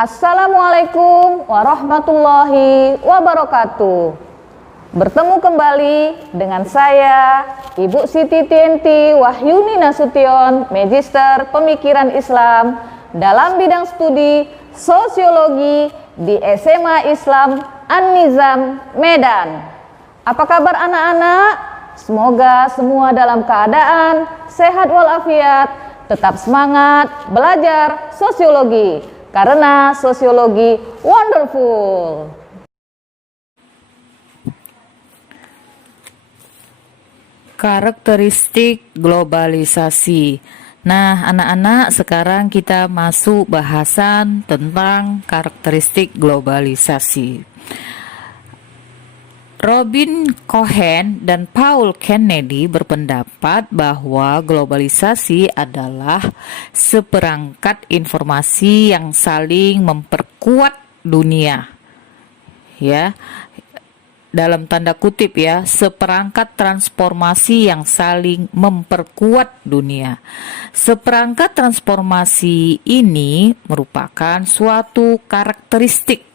Assalamualaikum warahmatullahi wabarakatuh. Bertemu kembali dengan saya, Ibu Siti Tienti Wahyuni Nasution, Magister Pemikiran Islam dalam bidang studi Sosiologi di SMA Islam An-Nizam, Medan. Apa kabar anak-anak? Semoga semua dalam keadaan sehat walafiat, tetap semangat belajar sosiologi, karena sosiologi wonderful. Karakteristik globalisasi. Nah, anak-anak, sekarang kita masuk bahasan tentang karakteristik globalisasi. Robin Cohen dan Paul Kennedy berpendapat bahwa globalisasi adalah seperangkat informasi yang saling memperkuat dunia. Ya, dalam tanda kutip ya, seperangkat transformasi yang saling memperkuat dunia. Seperangkat transformasi ini merupakan suatu karakteristik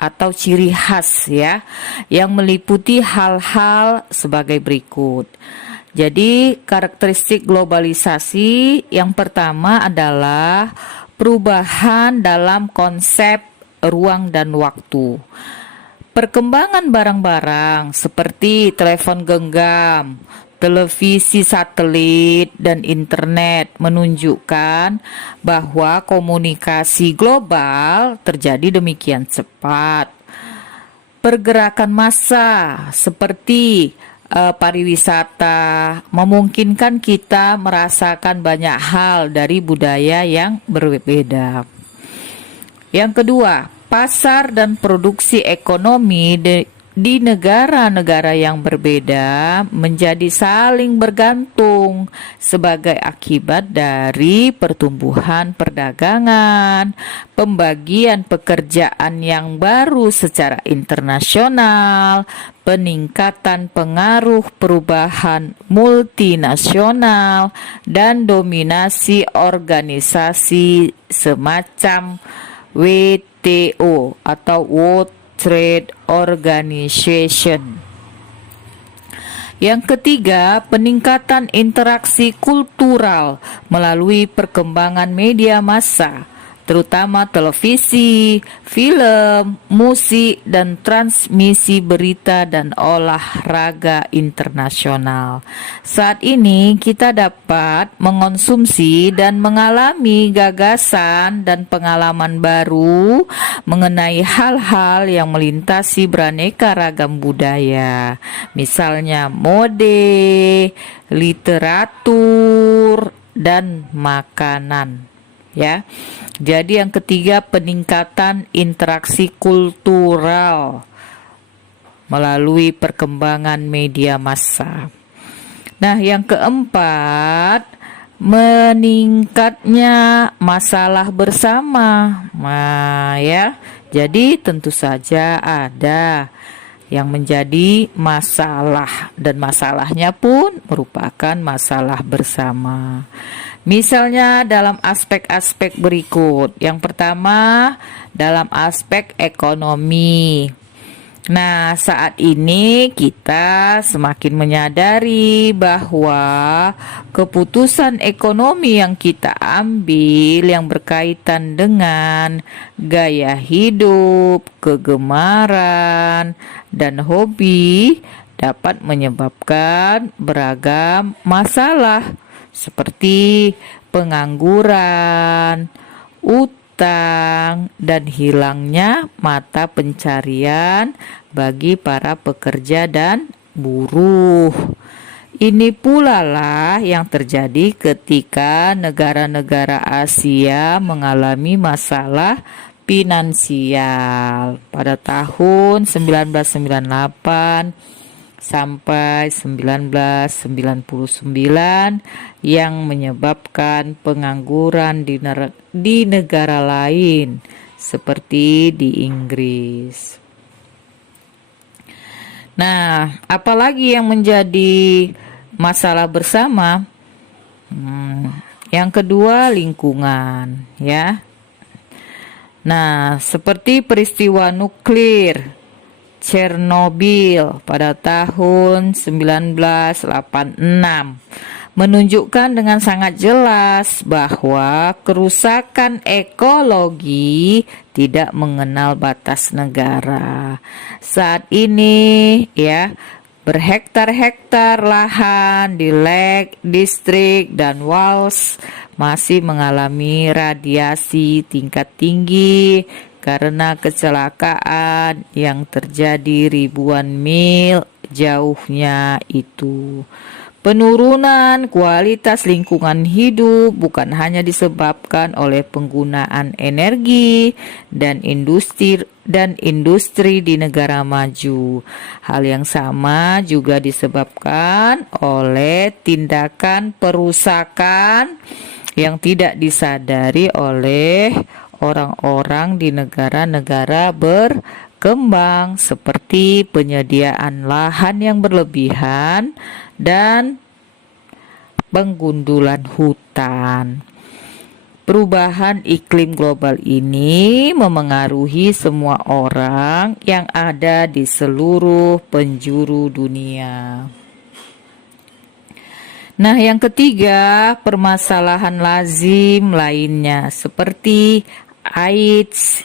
atau ciri khas ya, yang meliputi hal-hal sebagai berikut. Jadi karakteristik globalisasi yang pertama adalah perubahan dalam konsep ruang dan waktu. Perkembangan barang-barang seperti telepon genggam, televisi satelit, dan internet menunjukkan bahwa komunikasi global terjadi demikian cepat. Pergerakan massa seperti pariwisata memungkinkan kita merasakan banyak hal dari budaya yang berbeda. Yang kedua, pasar dan produksi ekonomi di negara-negara yang berbeda menjadi saling bergantung sebagai akibat dari pertumbuhan perdagangan, pembagian pekerjaan yang baru secara internasional, peningkatan pengaruh perubahan multinasional, dan dominasi organisasi semacam WTO atau World Trade Organization. Yang ketiga, peningkatan interaksi kultural melalui perkembangan media massa, terutama televisi, film, musik, dan transmisi berita dan olahraga internasional. Saat ini kita dapat mengonsumsi dan mengalami gagasan dan pengalaman baru mengenai hal-hal yang melintasi beraneka ragam budaya, misalnya mode, literatur, dan makanan. Ya, jadi yang ketiga, peningkatan interaksi kultural melalui perkembangan media massa. Nah, yang keempat, meningkatnya masalah bersama. Nah, ya, jadi tentu saja ada yang menjadi masalah, dan masalahnya pun merupakan masalah bersama. Misalnya dalam aspek-aspek berikut. Yang pertama, dalam aspek ekonomi. Nah, saat ini kita semakin menyadari bahwa keputusan ekonomi yang kita ambil yang berkaitan dengan gaya hidup, kegemaran, dan hobi dapat menyebabkan beragam masalah seperti pengangguran, utang, dan hilangnya mata pencarian bagi para pekerja dan buruh. Ini pula lah yang terjadi ketika negara-negara Asia mengalami masalah finansial pada tahun 1998 sampai 1999 yang menyebabkan pengangguran di negara lain seperti di Inggris. Nah, apalagi yang menjadi masalah bersama? Yang kedua, lingkungan, ya. Nah, seperti peristiwa nuklir Chernobyl pada tahun 1986 menunjukkan dengan sangat jelas bahwa kerusakan ekologi tidak mengenal batas negara. Saat ini ya, berhektar-hektar lahan di Lake District dan Walsh masih mengalami radiasi tingkat tinggi karena kecelakaan yang terjadi ribuan mil jauhnya itu. Penurunan kualitas lingkungan hidup bukan hanya disebabkan oleh penggunaan energi dan industri di negara maju. Hal yang sama juga disebabkan oleh tindakan perusakan yang tidak disadari oleh orang-orang di negara-negara berkembang, seperti penyediaan lahan yang berlebihan dan penggundulan hutan. Perubahan iklim global ini memengaruhi semua orang yang ada di seluruh penjuru dunia. Nah, yang ketiga, permasalahan lazim lainnya seperti AIDS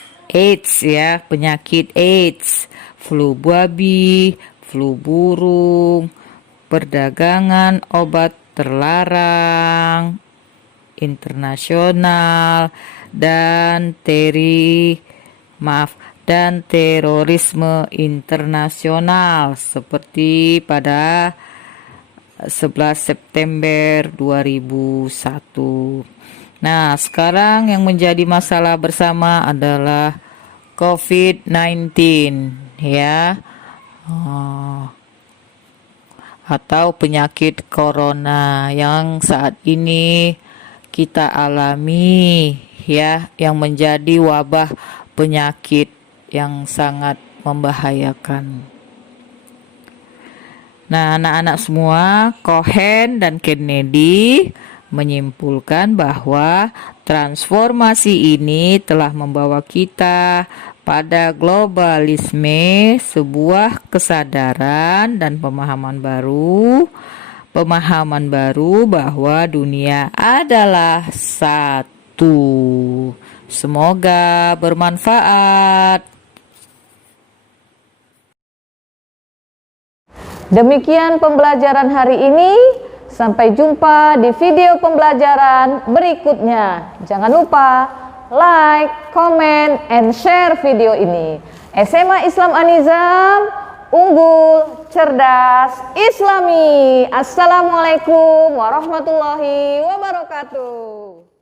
ya, penyakit AIDS, flu babi, flu burung, perdagangan obat terlarang internasional, dan terorisme internasional seperti pada 11 September 2001. Nah, sekarang yang menjadi masalah bersama adalah COVID-19 ya. Atau penyakit corona yang saat ini kita alami ya, yang menjadi wabah penyakit yang sangat membahayakan. Nah, anak-anak semua, Cohen dan Kennedy menyimpulkan bahwa transformasi ini telah membawa kita pada globalisme, sebuah kesadaran dan pemahaman baru bahwa dunia adalah satu. Semoga bermanfaat. Demikian pembelajaran hari ini. Sampai jumpa di video pembelajaran berikutnya. Jangan lupa like, comment, and share video ini. SMA Islam An-Nizam, unggul, cerdas, Islami. Assalamualaikum warahmatullahi wabarakatuh.